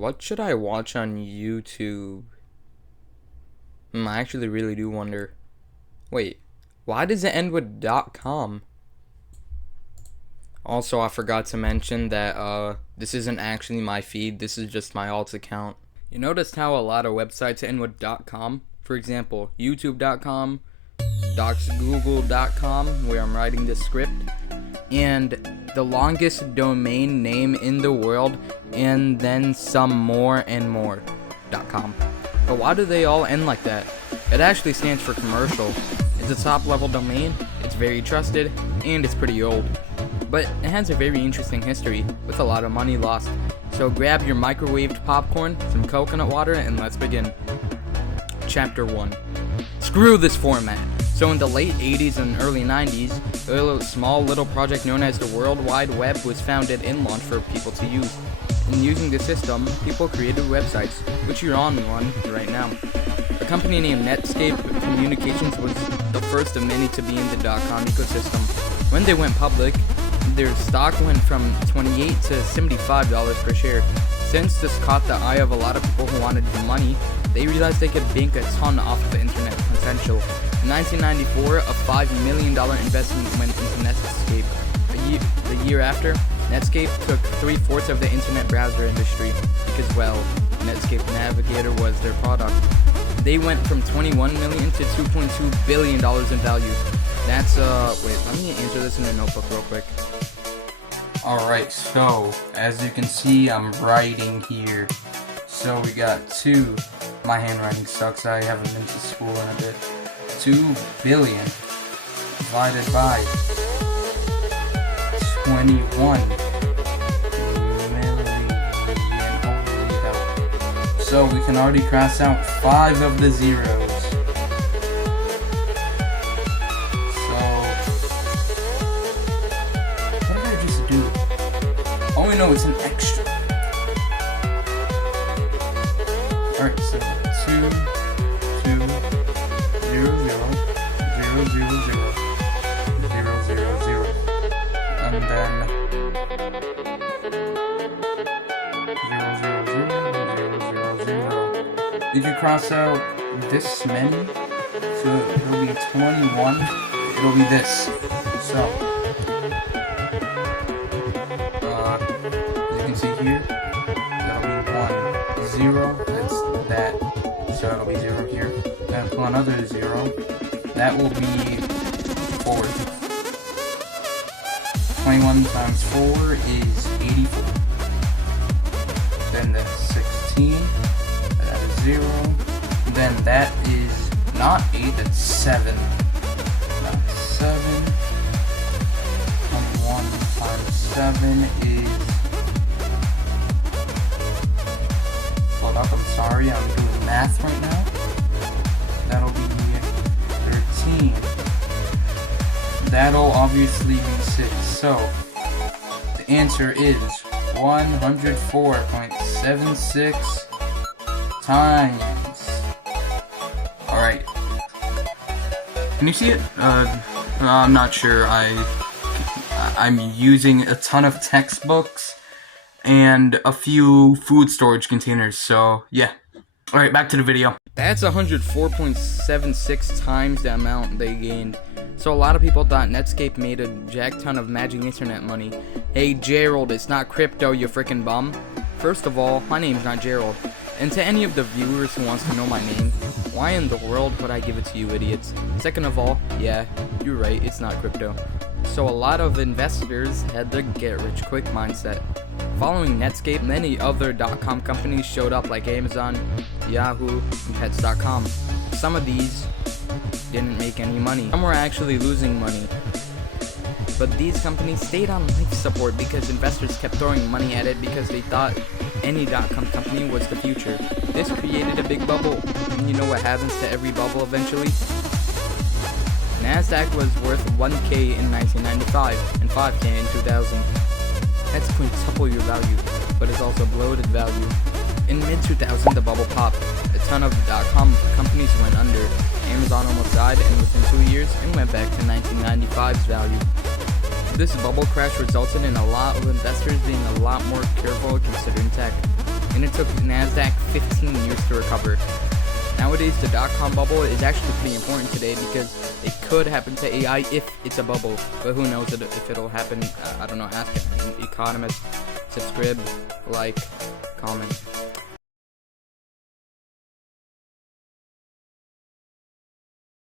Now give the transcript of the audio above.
What should I watch on YouTube? I actually really do wonder. Wait, why does it end with .com? Also, I forgot to mention that this isn't actually my feed. This is just my alt account. You noticed how a lot of websites end with .com? For example, youtube.com, docsgoogle.com, where I'm writing this script, and the longest domain name in the world, and then some more and more .com. But why do they all end like that? It actually stands for commercial. It's a top level domain, it's very trusted, and it's pretty old. But it has a very interesting history, with a lot of money lost. So grab your microwaved popcorn, some coconut water, and let's begin. Chapter 1. Screw this format. So in the late 80s and early 90s, a small little project known as the World Wide Web was founded and launched for people to use. And using the system, people created websites, which you're on one right now. A company named Netscape Communications was the first of many to be in the .com ecosystem. When they went public, their stock went from $28 to $75 per share. Since this caught the eye of a lot of people who wanted the money, they realized they could bank a ton off of the internet potential. In 1994, a $5 million investment went into Netscape. The year after, Netscape took 3/4 of the internet browser industry because, well, Netscape Navigator was their product. They went from $21 million to $2.2 billion in value. That's, wait, let me answer this in a notebook real quick. Alright, so, as you can see, I'm writing here. So we got my handwriting sucks, I haven't been to school in a bit. 2 billion divided by 21 million. Holy hell. So we can already cross out 5 of the zeros. Oh, we know it's an extra. Alright, so 2, 2, 0, 0, 0, 0, 0, 0, 0, 0, and then 0, 0, 0, 0, 0, 0. Did you cross out this many? So it'll be 21. It'll be this. So. See here, that'll be 1, 0, that's that, so it'll be 0 here, then pull another 0, that will be 4, 21 times 4 is 84, then that's 16, that is 0, then that is not 8, that's 7, not 7, 21 times 7 is I'm sorry, I'm doing math right now. That'll be 13. That'll obviously be 6. So, the answer is 104.76 times. Alright. Can you see it? I'm not sure. I'm using a ton of textbooks and a few food storage containers, so yeah. Alright, back to the video. That's 104.76 times the amount they gained. So a lot of people thought Netscape made a jack ton of magic internet money. Hey Gerald, it's not crypto, you freaking bum. First of all, my name's not Gerald. And to any of the viewers who wants to know my name, why in the world would I give it to you idiots? Second of all, yeah, you're right, it's not crypto. So a lot of investors had the get-rich-quick mindset. Following Netscape, many other .com companies showed up like Amazon, Yahoo, and Pets.com. Some of these didn't make any money. Some were actually losing money. But these companies stayed on life support because investors kept throwing money at it because they thought any .com company was the future. This created a big bubble. And you know what happens to every bubble eventually? NASDAQ was worth 1K in 1995 and 5K in 2000. That's quintuple your value, but it's also bloated value. In mid-2000, the bubble popped. A ton of .com companies went under. Amazon almost died, and within 2 years, it went back to 1995's value. This bubble crash resulted in a lot of investors being a lot more careful considering tech. In and it took NASDAQ 15 years to recover. Nowadays, the dot-com bubble is actually pretty important today because it could happen to AI if it's a bubble, but who knows if it'll happen. I don't know, ask an economist. Subscribe, like, comment.